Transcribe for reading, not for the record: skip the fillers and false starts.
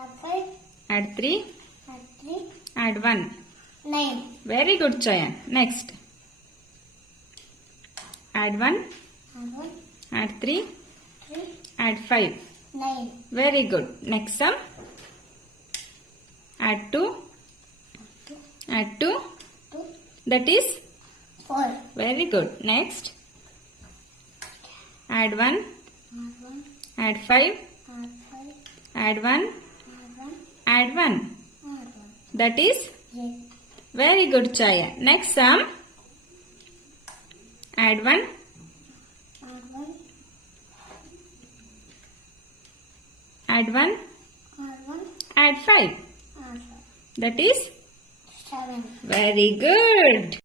Add 5. Add 3. Add 3. Add 1. 9. Very good, Chayan. Next. Add 1. Add 1. Add 3. 3. Add 5. 9. Very good. Next sum. Add 2. 2. Add 2. 2. That is 4. very good. Next. Add 1. Add 1. Add 5. Add 5. Add 1. Add 1. Add 1. Add 1. That is 8. very good, Chaya. Next sum. Add 1. Add 1. Add 1. Add 1. Add 5. Add 5. That is 7. very good.